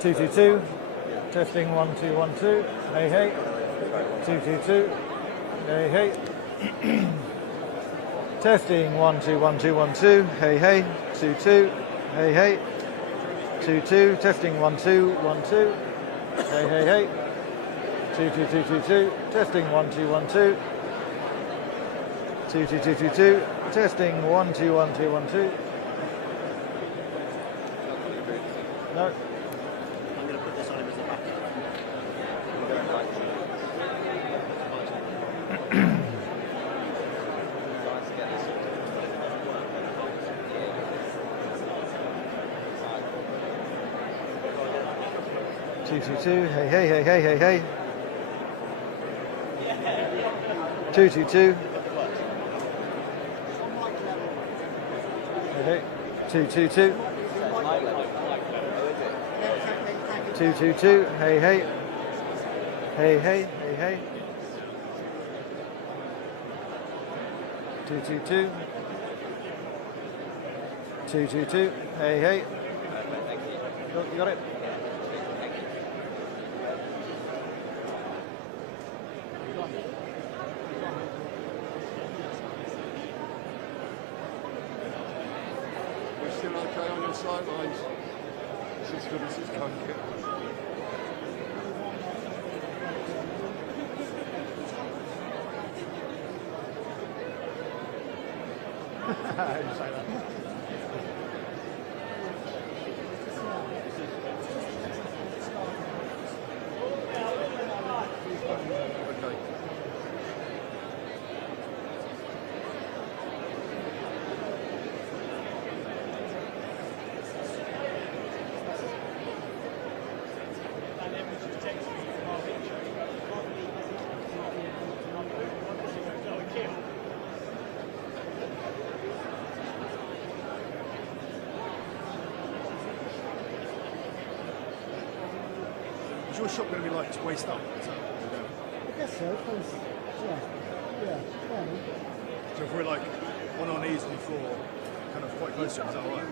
222. Testing 1212. Hey hey. 222. Hey hey. Testing 121212. Hey hey. 22. Hey hey. 22. Testing 1212. Hey hey hey. 22222. Testing 1212. 22222. Testing 121212. No. I'm going to put this on him as a backup. 222. Hey hey hey hey hey hey. 222. Hey hey. 222. 222. Hey hey. Hey hey hey hey. 222. 222. Hey hey. Look, you got it. We're still okay on your sidelines. It's as good as it's come get. Is your shop going to be like waist up? Is that, I guess so, because, yeah. so if we're like on our knees on the floor, kind of quite close to it, is that all right?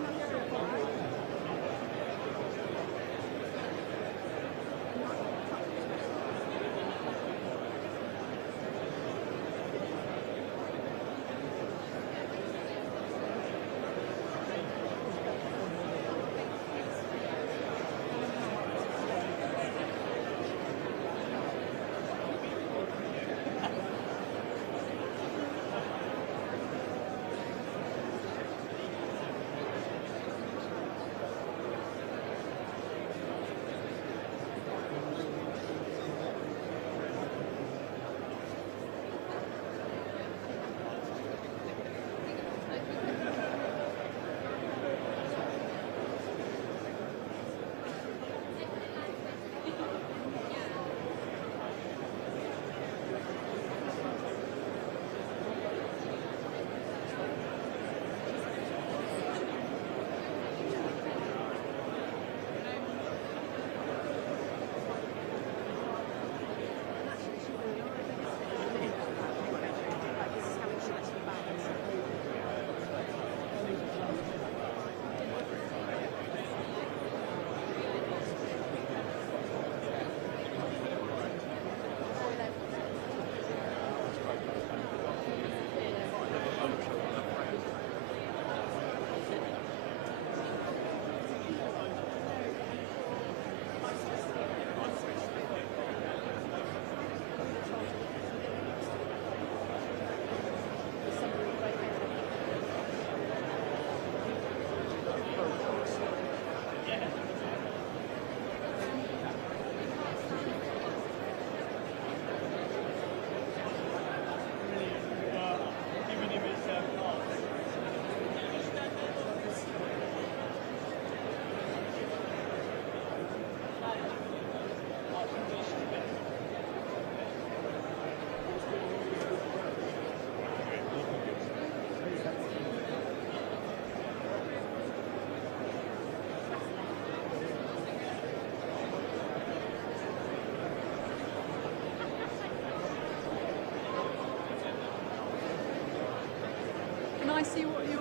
Can I see what you're...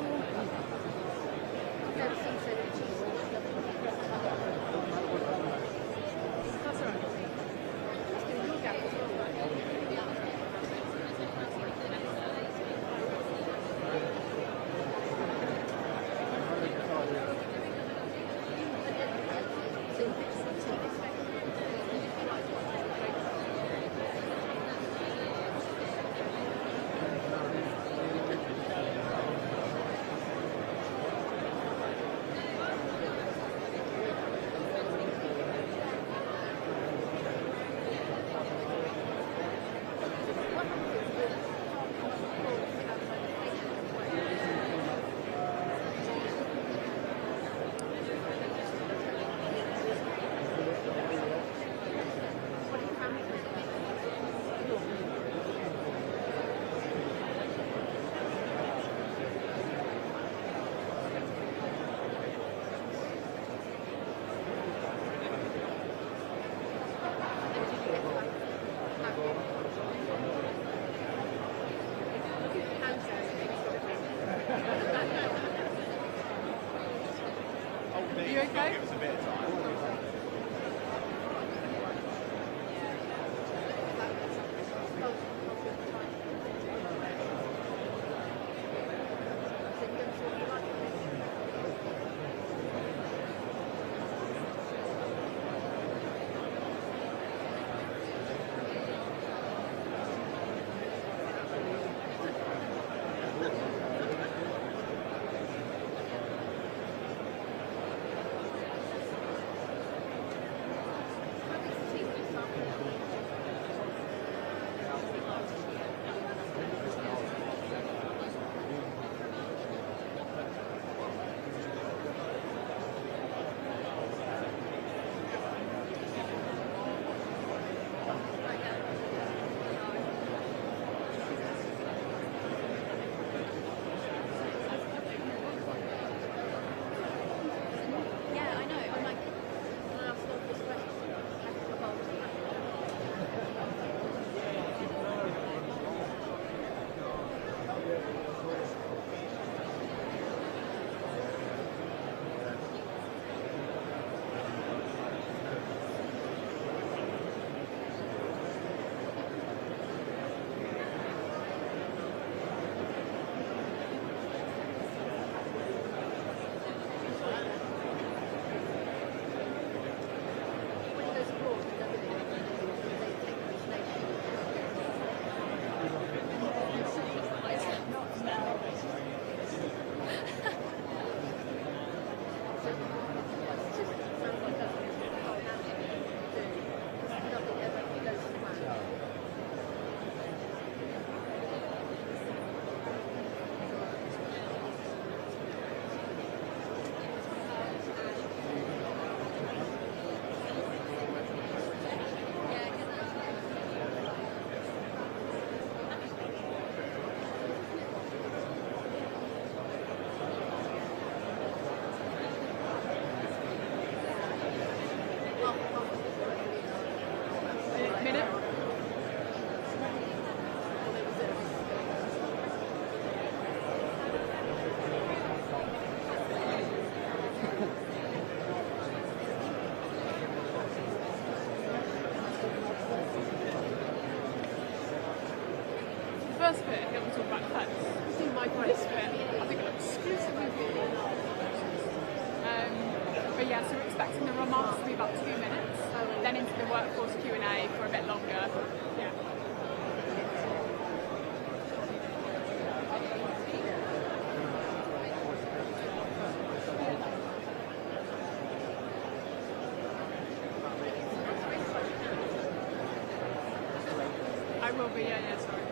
first bit, if you want to talk about the fence, this bit, I think it'll exclusively be but yeah, so we're expecting the remarks to be about 2 minutes, then into the workforce Q&A for a bit longer. Yeah. I will be, yeah, sorry.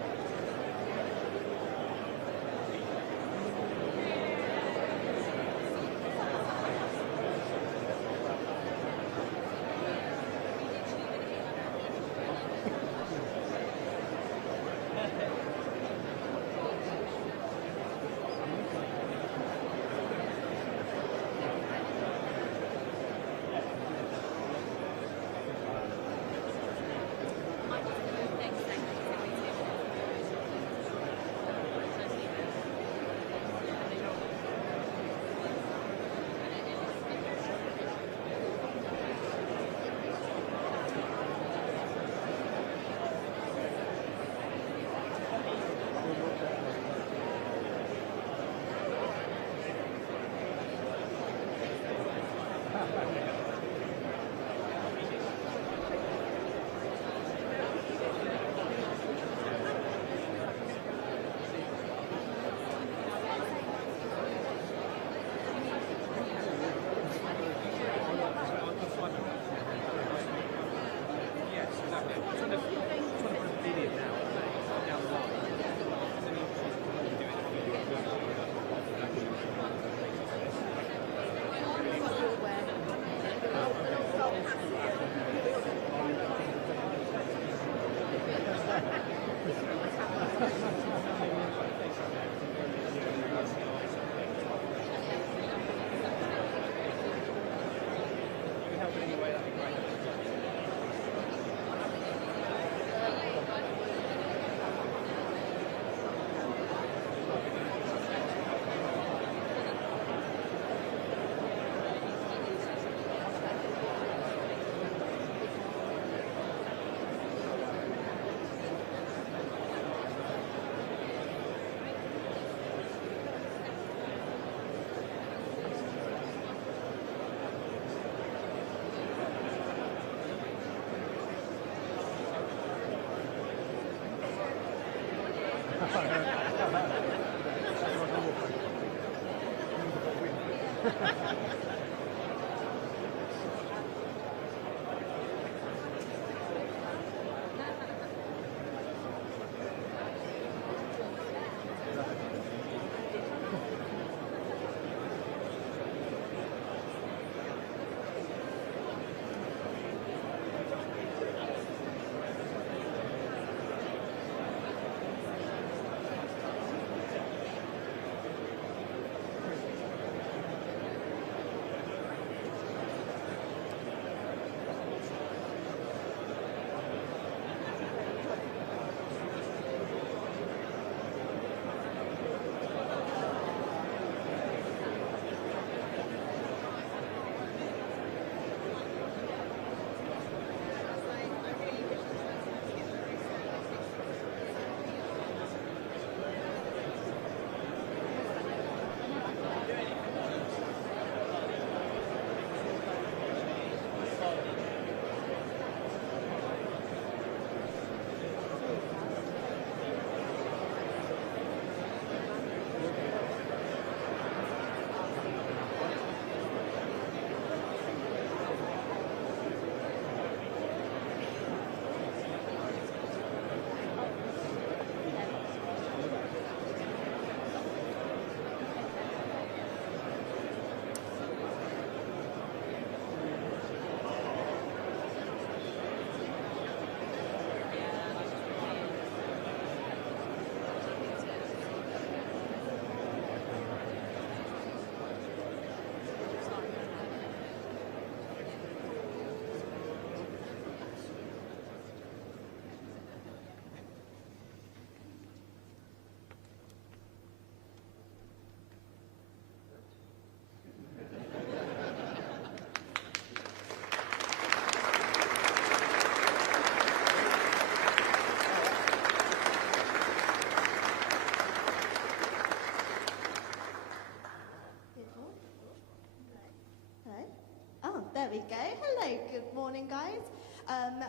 I'm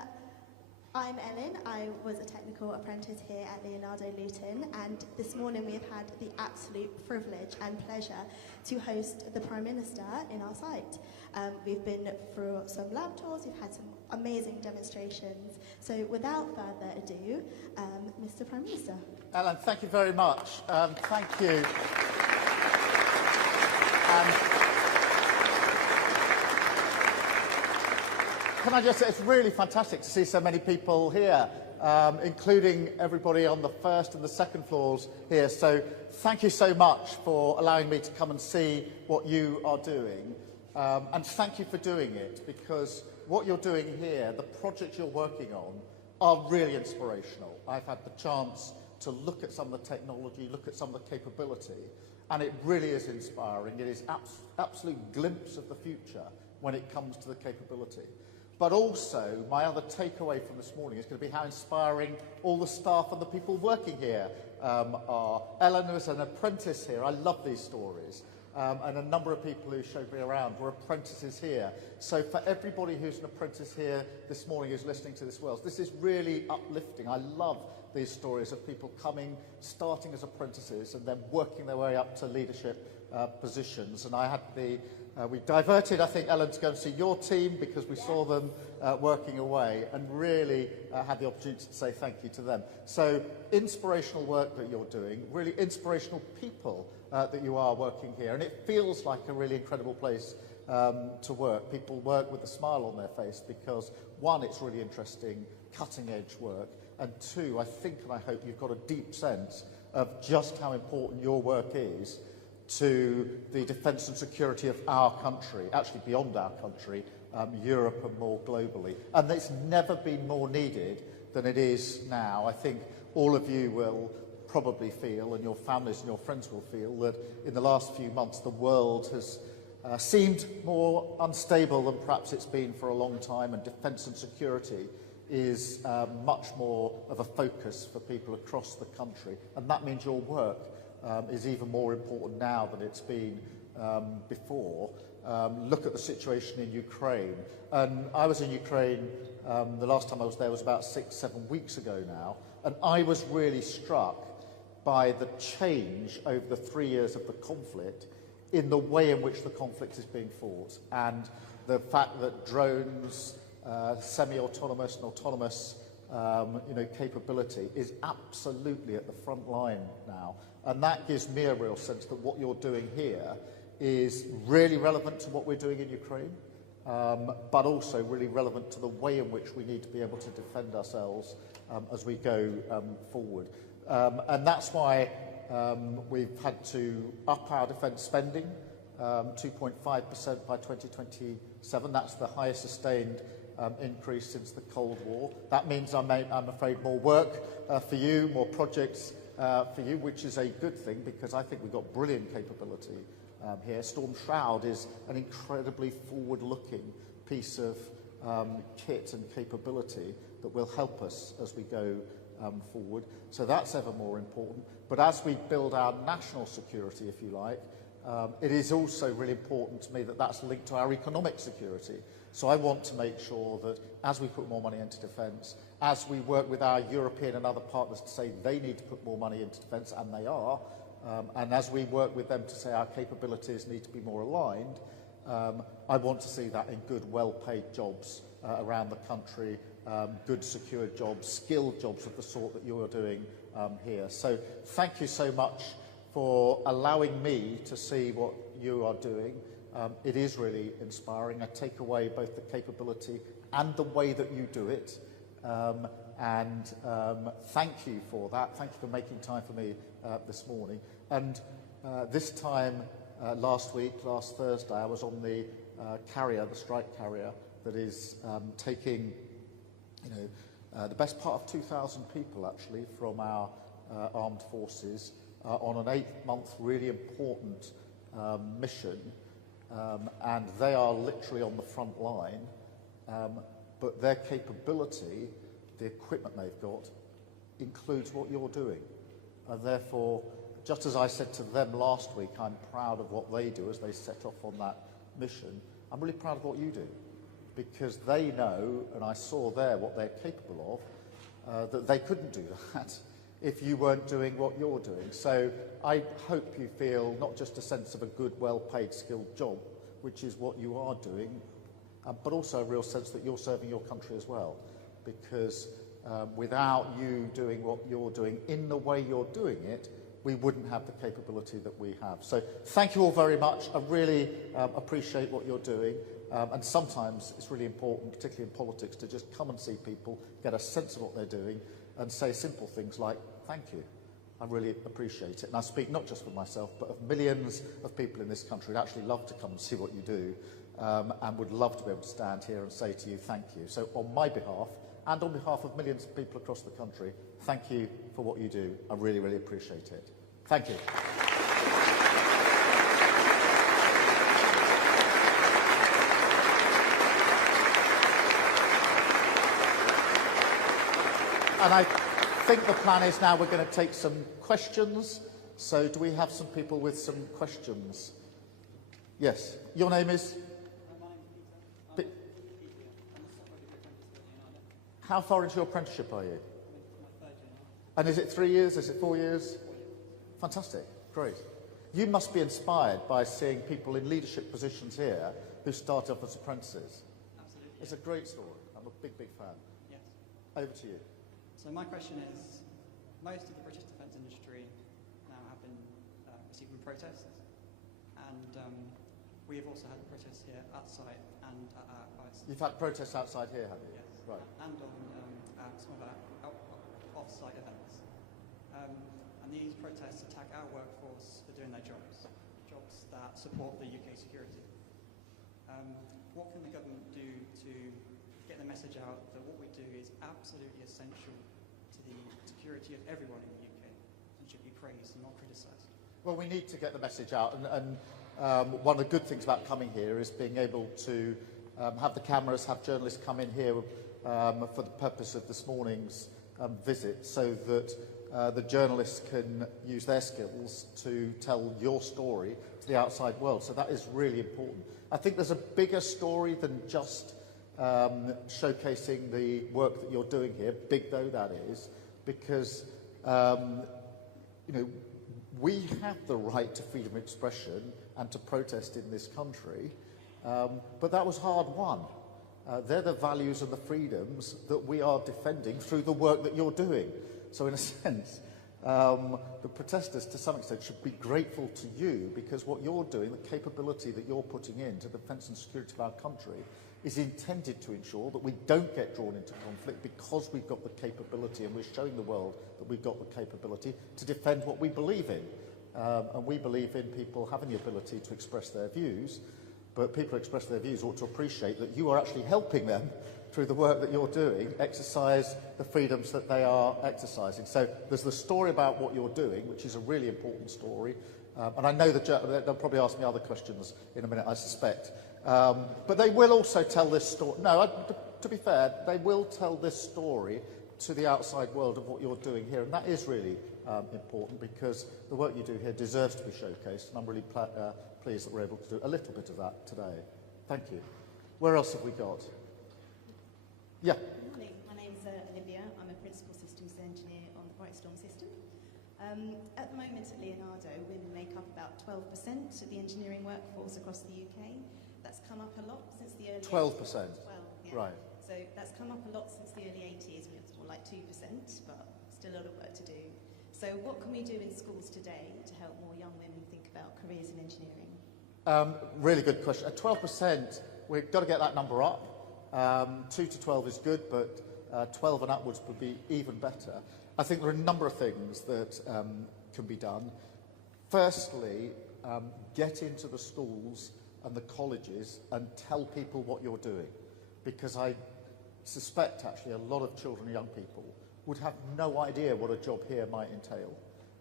Ellen. I was a technical apprentice here at Leonardo Luton, and this morning we've had the absolute privilege and pleasure to host the Prime Minister in our site. We've been through some lab tours, we've had some amazing demonstrations. So without further ado, Mr. Prime Minister. Ellen, thank you very much. Thank you. Can I just say, it's really fantastic to see so many people here, including everybody on the first and the second floors here. So thank you so much for allowing me to come and see what you are doing. And thank you for doing it, because what you're doing here, the projects you're working on, are really inspirational. I've had the chance to look at some of the technology, look at some of the capability, and it really is inspiring. It is absolute glimpse of the future when it comes to the capability. But also, my other takeaway from this morning is going to be how inspiring all the staff and the people working here are. Ellen was an apprentice here. I love these stories. And a number of people who showed me around were apprentices here. So for everybody who's an apprentice here this morning who's listening to this this is really uplifting. I love these stories of people coming, starting as apprentices and then working their way up to leadership positions. And I had we diverted, I think, Ellen, to go and see your team because we saw them working away, and really had the opportunity to say thank you to them. So inspirational work that you're doing, really inspirational people that you are working here, and it feels like a really incredible place to work. People work with a smile on their face because, one, it's really interesting, cutting-edge work, and two, I think and I hope you've got a deep sense of just how important your work is to the defence and security of our country, actually beyond our country, Europe and more globally. And it's never been more needed than it is now. I think all of you will probably feel, and your families and your friends will feel, that in the last few months the world has seemed more unstable than perhaps it's been for a long time, and defence and security is much more of a focus for people across the country. And that means your work is even more important now than it's been before. Look at the situation in Ukraine. And I was in Ukraine, the last time I was there was about 6-7 weeks ago now, and I was really struck by the change over the 3 years of the conflict in the way in which the conflict is being fought, and the fact that drones, semi-autonomous and autonomous capability is absolutely at the front line now. And that gives me a real sense that what you're doing here is really relevant to what we're doing in Ukraine, but also really relevant to the way in which we need to be able to defend ourselves as we go forward. And that's why we've had to up our defence spending, 2.5% by 2027. That's the highest sustained increase since the Cold War. That means, I'm afraid, more work for you, more projects for you, which is a good thing, because I think we've got brilliant capability here. Storm Shroud is an incredibly forward-looking piece of kit and capability that will help us as we go forward. So that's ever more important. But as we build our national security, if you like, it is also really important to me that that's linked to our economic security. So I want to make sure that as we put more money into defence, as we work with our European and other partners to say they need to put more money into defence, and they are, and as we work with them to say our capabilities need to be more aligned, I want to see that in good, well-paid jobs around the country, good, secure jobs, skilled jobs of the sort that you are doing here. So thank you so much for allowing me to see what you are doing. It is really inspiring. I take away both the capability and the way that you do it. Thank you for that. Thank you for making time for me this morning. And this time last Thursday, I was on the carrier, the strike carrier, that is taking the best part of 2,000 people, actually, from our armed forces on an 8-month, really important mission. And they are literally on the front line, but their capability, the equipment they've got, includes what you're doing. And therefore, just as I said to them last week, I'm proud of what they do as they set off on that mission. I'm really proud of what you do. because they know, and I saw there what they're capable of, that they couldn't do that if you weren't doing what you're doing. So I hope you feel not just a sense of a good, well-paid, skilled job, which is what you are doing, but also a real sense that you're serving your country as well. Because without you doing what you're doing in the way you're doing it, we wouldn't have the capability that we have. So thank you all very much. I really appreciate what you're doing. And sometimes it's really important, particularly in politics, to just come and see people, get a sense of what they're doing, and say simple things like, thank you. I really appreciate it. And I speak not just for myself, but of millions of people in this country who actually love to come and see what you do, and would love to be able to stand here and say to you, thank you. So on my behalf, and on behalf of millions of people across the country, thank you for what you do. I really, really appreciate it. Thank you. And I think the plan is now we're going to take some questions. So do we have some people with some questions? Yes. Your name is? Pe- How far into your apprenticeship are you? And is it 3 years? Is it 4 years? Fantastic. Great. You must be inspired by seeing people in leadership positions here who started off as apprentices. Absolutely. It's a great story. I'm a big, big fan. Yes. Over to you. So my question is, most of the British defence industry now have been receiving protests, and we have also had protests here outside and at our base. You've had protests outside here, have you? Yes. Right. And on some of our off-site events. And these protests attack our workforce for doing their jobs that support the UK security. What can the government do to get the message out that what we do is absolutely essential to the security of everyone in the UK and should be praised and not criticised? Well, we need to get the message out, and one of the good things about coming here is being able to have the cameras, have journalists come in here for the purpose of this morning's visit, so that the journalists can use their skills to tell your story to the outside world. So that is really important. I think there's a bigger story than just showcasing the work that you're doing here, big though that is, because you know, we have the right to freedom of expression and to protest in this country, but that was hard won. They're the values and the freedoms that we are defending through the work that you're doing. So in a sense, the protesters to some extent should be grateful to you, because what you're doing, the capability that you're putting into the defence and security of our country, is intended to ensure that we don't get drawn into conflict, because we've got the capability, and we're showing the world that we've got the capability to defend what we believe in. And we believe in people having the ability to express their views, but people who express their views ought to appreciate that you are actually helping them through the work that you're doing, exercise the freedoms that they are exercising. So there's the story about what you're doing, which is a really important story. And I know they'll probably ask me other questions in a minute, I suspect. But they will also tell this story. No, to be fair, they will tell this story to the outside world of what you're doing here. And that is really important, because the work you do here deserves to be showcased. And I'm really pleased that we're able to do a little bit of that today. Thank you. Where else have we got? Yeah. Good morning. My name's Olivia. I'm a Principal Systems Engineer on the Brightstorm system. At the moment at Leonardo, women make up about 12% of the engineering workforce across the UK. That's come up a lot since the early 12%? 80s. Yeah. Right. So that's come up a lot since the early 80s. We have more like 2%, but still a lot of work to do. So what can we do in schools today to help more young women think about careers in engineering? Really good question. At 12%, we've got to get that number up. 2 to 12 is good, but 12 and upwards would be even better. I think there are a number of things that can be done. Firstly, get into the schools and the colleges and tell people what you're doing, because I suspect actually a lot of children and young people would have no idea what a job here might entail.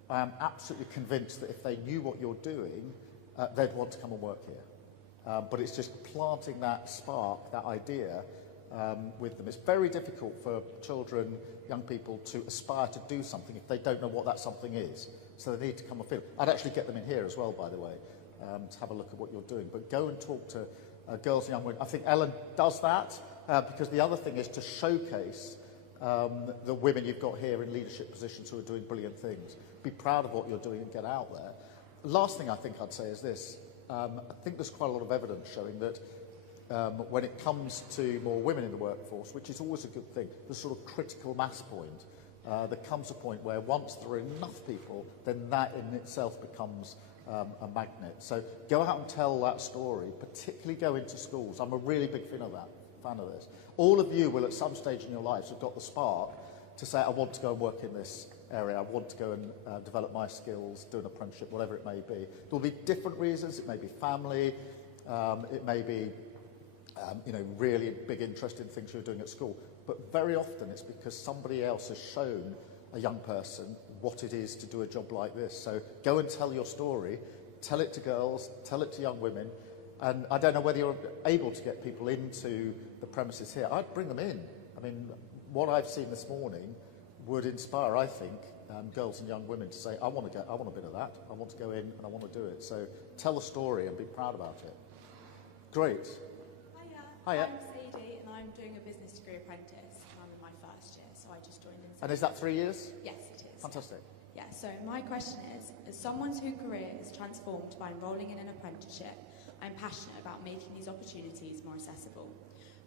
I am absolutely convinced that if they knew what you're doing, they'd want to come and work here. But it's just planting that spark, that idea with them. It's very difficult for children, young people to aspire to do something if they don't know what that something is. So they need to come and feel. I'd actually get them in here as well, by the way, to have a look at what you're doing. But go and talk to girls and young women. I think Ellen does that because the other thing is to showcase the women you've got here in leadership positions who are doing brilliant things. Be proud of what you're doing and get out there. The last thing I think I'd say is this. I think there's quite a lot of evidence showing that when it comes to more women in the workforce, which is always a good thing, the sort of critical mass point, there comes a point where once there are enough people, then that in itself becomes a magnet. So go out and tell that story, particularly go into schools. I'm a really big fan of this. All of you will at some stage in your lives have got the spark to say, I want to go and work in this area, I want to go and develop my skills, do an apprenticeship, whatever it may be. There'll be different reasons. It may be family, it may be really big interest in things you're doing at school. But very often it's because somebody else has shown a young person what it is to do a job like this. So go and tell your story, tell it to girls, tell it to young women. And I don't know whether you're able to get people into the premises here. I'd bring them in. I mean, what I've seen this morning would inspire, I think, girls and young women to say, I want a bit of that. I want to go in and I want to do it. So tell the story and be proud about it. Great. Hiya. I'm Sadie and I'm doing a business degree apprentice and I'm in my first year, so I just joined in. And is that 3 years? Yes, it is. Fantastic. Yeah, so my question is, as someone whose career is transformed by enrolling in an apprenticeship, I'm passionate about making these opportunities more accessible.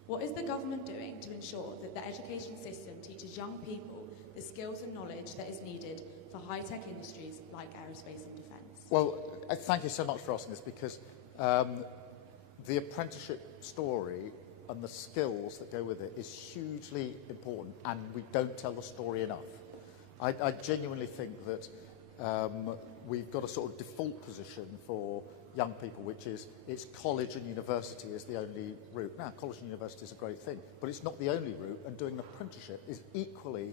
What is the government doing to ensure that the education system teaches young people the skills and knowledge that is needed for high-tech industries like aerospace and defence? Well, thank you so much for asking this, because the apprenticeship story and the skills that go with it is hugely important, and we don't tell the story enough. I genuinely think that we've got a sort of default position for young people, which is it's college and university is the only route. Now, college and university is a great thing, but it's not the only route, and doing an apprenticeship is equally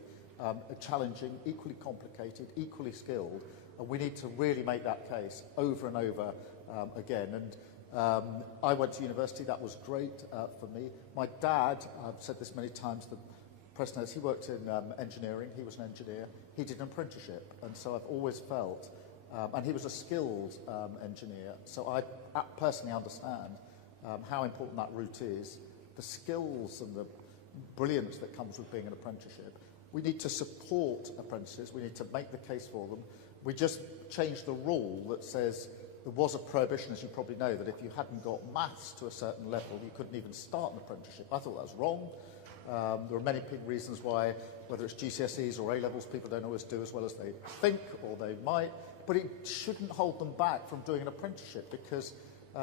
challenging, equally complicated, equally skilled, and we need to really make that case over and over again. And I went to university. That was great for me. My dad, I've said this many times, the press knows, he worked in engineering. He was an engineer. He did an apprenticeship, and so I've always felt, and he was a skilled engineer, so I personally understand how important that route is, the skills and the brilliance that comes with being an apprenticeship. We need to support apprentices. We need to make the case for them. We just changed the rule that says there was a prohibition, as you probably know, that if you hadn't got maths to a certain level, you couldn't even start an apprenticeship. I thought that was wrong. There are many reasons why, whether it's GCSEs or A-levels, people don't always do as well as they think or they might, but it shouldn't hold them back from doing an apprenticeship, because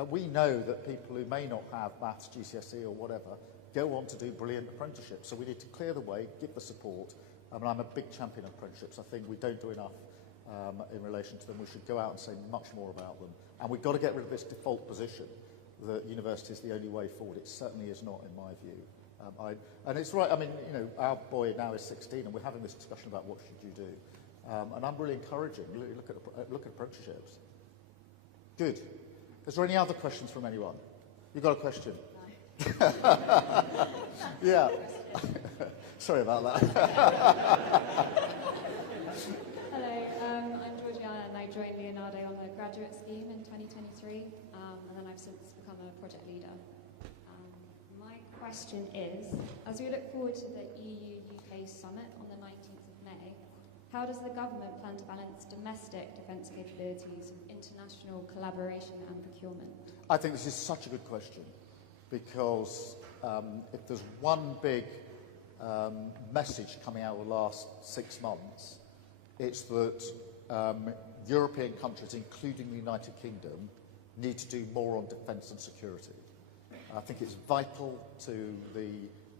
we know that people who may not have maths, GCSE or whatever go on to do brilliant apprenticeships. So we need to clear the way, give the support. I'm a big champion of apprenticeships. I think we don't do enough in relation to them. We should go out and say much more about them. And we've got to get rid of this default position that university is the only way forward. It certainly is not, in my view. And it's right, I mean, you know, our boy now is 16 and we're having this discussion about what should you do. And I'm really encouraging. Look at apprenticeships. Good. Is there any other questions from anyone? You've got a question? No. Yeah. Sorry about that. Hello, I'm Georgiana and I joined Leonardo on the graduate scheme in 2023, and then I've since become a project leader. My question is, as we look forward to the EU-UK summit on the 19th of May, how does the government plan to balance domestic defence capabilities with international collaboration and procurement? I think this is such a good question, because if there's one big message coming out of the last 6 months, it's that European countries, including the United Kingdom, need to do more on defence and security. I think it's vital to the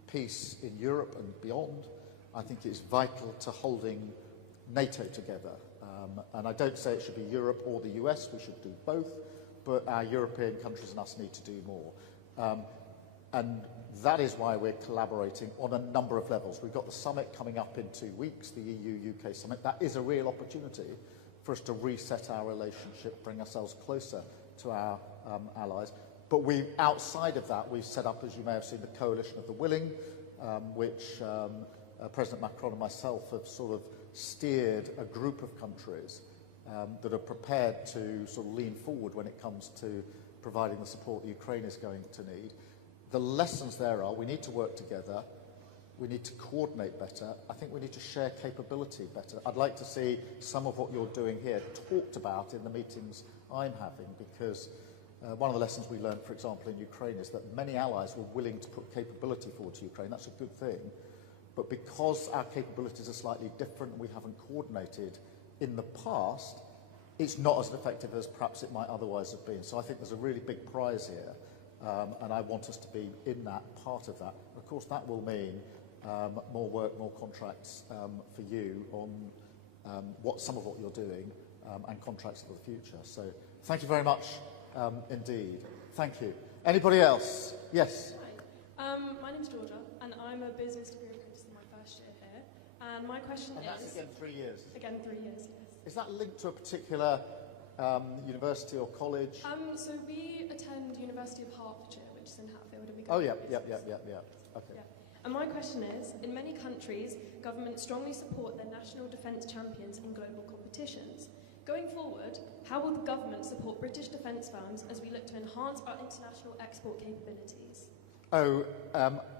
peace in Europe and beyond. I think it's vital to holding NATO together. And I don't say it should be Europe or the US, we should do both, but our European countries and us need to do more. And that is why we're collaborating on a number of levels. We've got the summit coming up in 2 weeks, the EU-UK summit. That is a real opportunity for us to reset our relationship, bring ourselves closer to our allies. But outside of that, we've set up, as you may have seen, the Coalition of the Willing, which President Macron and myself have sort of steered a group of countries that are prepared to sort of lean forward when it comes to providing the support that Ukraine is going to need. The lessons there are we need to work together, we need to coordinate better, I think we need to share capability better. I'd like to see some of what you're doing here talked about in the meetings I'm having, because one of the lessons we learned, for example, in Ukraine is that many allies were willing to put capability forward to Ukraine. That's a good thing. But because our capabilities are slightly different and we haven't coordinated in the past, it's not as effective as perhaps it might otherwise have been. So I think there's a really big prize here, and I want us to be in that part of that. Of course, that will mean more work, more contracts for you on some of what you're doing and contracts for the future. So thank you very much indeed. Thank you. Anybody else? Yes. Hi. My name's Georgia, and I'm a business degree apprentice in my first year here. And my question is... That's again 3 years. Again 3 years, yes. Is that linked to a particular university or college? So we attend University of Hertfordshire, which is in Hatfield, and we go... Oh, yeah. Okay. Yeah. And my question is, in many countries, governments strongly support their national defence champions in global competitions. Going forward, how will the government support British defence firms as we look to enhance our international export capabilities?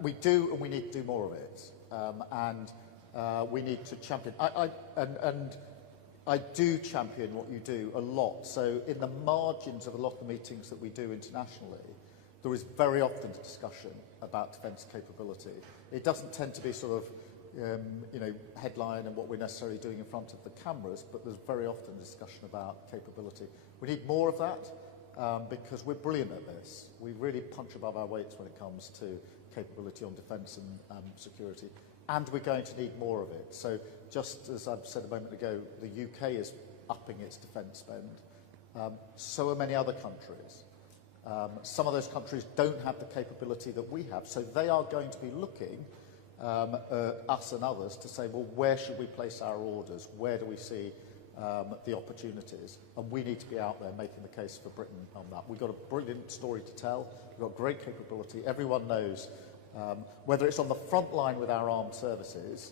We do, and we need to do more of it. We need to champion. I do champion what you do a lot. So in the margins of a lot of the meetings that we do internationally, there is very often discussion about defence capability. It doesn't tend to be sort of, headline and what we're necessarily doing in front of the cameras, but there's very often discussion about capability. We need more of that because we're brilliant at this. We really punch above our weights when it comes to capability on defence and security, and we're going to need more of it. So just as I've said a moment ago, the UK is upping its defence spend. So are many other countries. Some of those countries don't have the capability that we have, so they are going to be looking us and others to say, well, where should we place our orders? Where do we see the opportunities? And we need to be out there making the case for Britain on that. We've got a brilliant story to tell. We've got great capability. Everyone knows, whether it's on the front line with our armed services,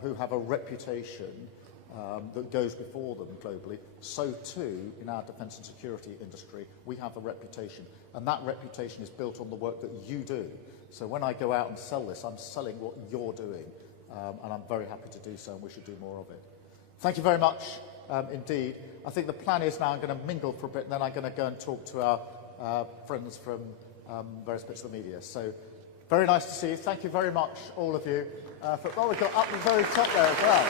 who have a reputation that goes before them globally, so too in our defence and security industry, we have a reputation. And that reputation is built on the work that you do. So when I go out and sell this, I'm selling what you're doing, and I'm very happy to do so, and we should do more of it. Thank you very much indeed. I think the plan is now I'm going to mingle for a bit, and then I'm going to go and talk to our friends from various bits of the media. So very nice to see you. Thank you very much, all of you. We've got up the very top there as well.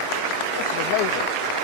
This is amazing.